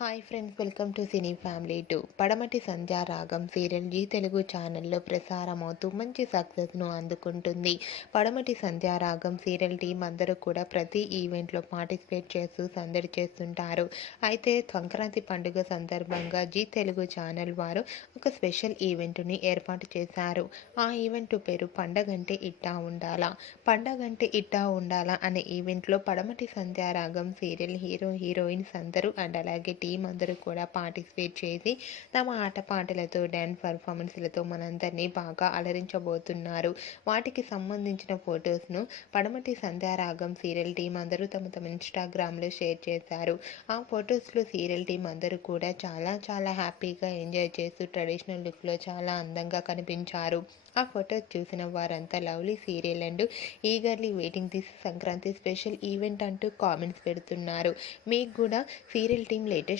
Hi friends welcome to Cine Family to Padamati Sandhya Ragam serial G Telugu ఛానల్లో ప్రసారమవుతూ మంచి సక్సెస్ను అందుకుంటుంది. పడమటి సంధ్యా రాగం సీరియల్ టీం అందరూ కూడా ప్రతి ఈవెంట్లో పార్టిసిపేట్ చేస్తూ సందడి చేస్తుంటారు. అయితే సంక్రాంతి పండుగ సందర్భంగా జీ తెలుగు ఛానల్ వారు ఒక స్పెషల్ ఈవెంట్ని ఏర్పాటు చేశారు. ఆ ఈవెంట్ పేరు పండగంటే ఇట్టా ఉండాలా? పండగంటే ఇట్టా ఉండాలా? అనే ఈవెంట్లో Padamati Sandhya Ragam serial hero heroines అందరూ అండ్ అలాగే టీం అందరూ కూడా పార్టిసిపేట్ చేసి తమ ఆటపాటలతో డ్యాన్స్ పర్ఫార్మెన్స్లతో మనందరినీ బాగా అలరించబోతున్నారు. వాటికి సంబంధించిన ఫొటోస్ను పడమటి సంధ్యారాగం సీరియల్ టీం అందరూ తమ తమ ఇన్స్టాగ్రామ్లో షేర్ చేశారు. ఆ ఫొటోస్లో సీరియల్ టీం అందరూ కూడా చాలా చాలా హ్యాపీగా ఎంజాయ్ చేస్తూ ట్రెడిషనల్ లుక్లో చాలా అందంగా కనిపించారు. ఆ ఫొటోస్ చూసిన వారంతా lovely serial and eagerly waiting this Sankranti special event అంటూ కామెంట్స్ పెడుతున్నారు. మీకు కూడా సీరియల్ టీం లేటెస్ట్